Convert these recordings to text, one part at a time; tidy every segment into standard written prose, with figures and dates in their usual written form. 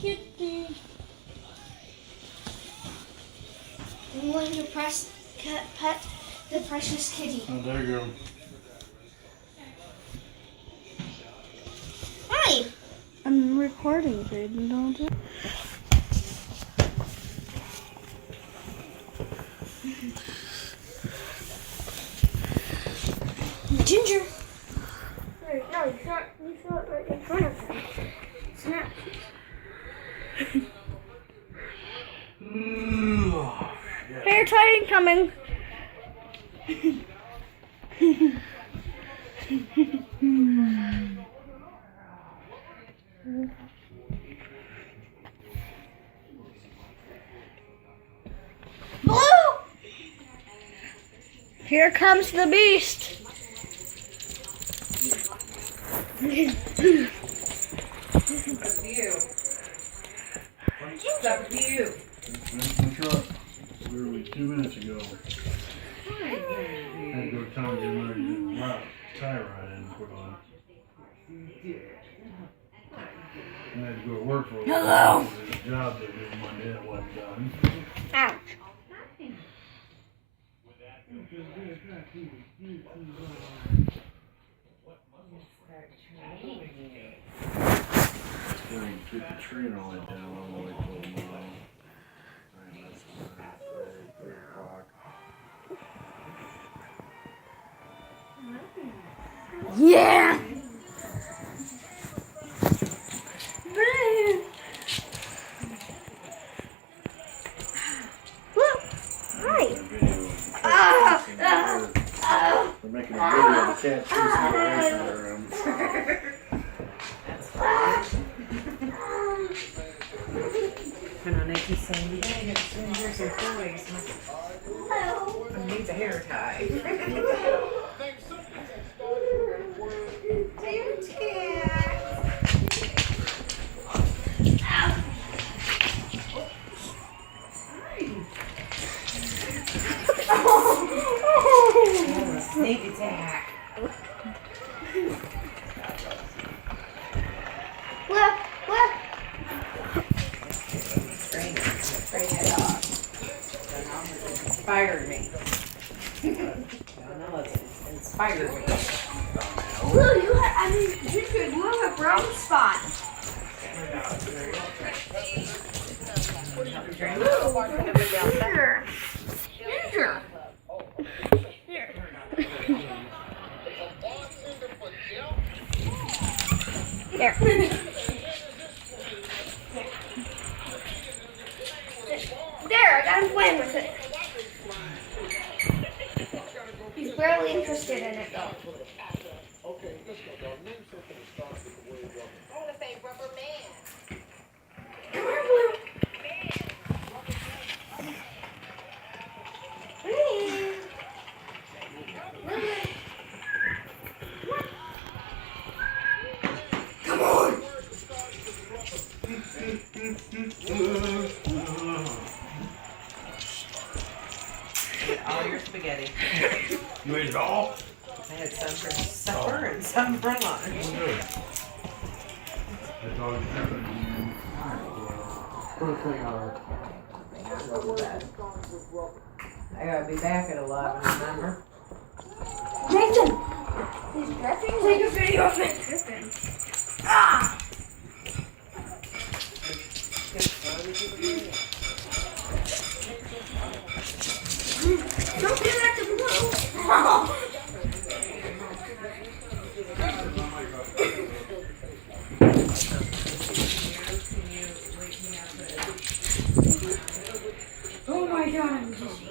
kitty. I'm going to pet the precious kitty. Oh, there you go. Hi. I'm recording, Jaden, don't you? Ginger. Wait, no, you saw it right in front of him. Snap. Hair tying coming. Blue. Here comes the beast. It's up to you. That's my truck. Literally 2 minutes ago. Had to go to town and get another tie rod in and put on. And I had to go to work for a little while. There's a job they did Monday that wasn't done. Ouch. Gonna get the tree and all that down all the way till tomorrow. Alright, that's fine. 3 o'clock. Yeah. Blue. Blue. Hi. They're making a video of the cat chasing away from their room. And on Nikki saying, you gotta get Ginger's and toys. I need a hair tie. Sneak attack. Look, look. Inspired me. No, it's inspired me. Blue, Ginger, you have a brown spot. Ginger. Ginger. Here. There. There, I got him playing with it. He's barely interested in it though. Come on, Blue. Hey. Come on. All your spaghetti. You ate it all? I had some for supper and some for lunch. The dog put a thing on it. I gotta be back at 11, remember? Nathan! He's dripping? Take a video of it dripping. Ah! Don't do that to Blue! Oh my god, I'm dizzy.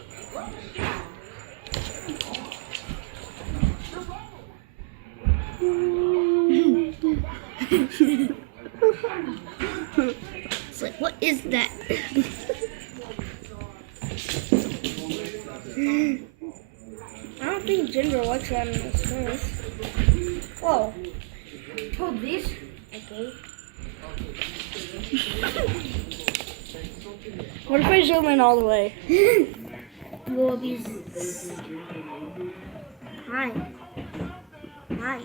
It's like, what is that? I don't think Ginger likes that in his face. Whoa. Hold these. Okay. What if I zoom in all the way? Well, these. Hi. Hi.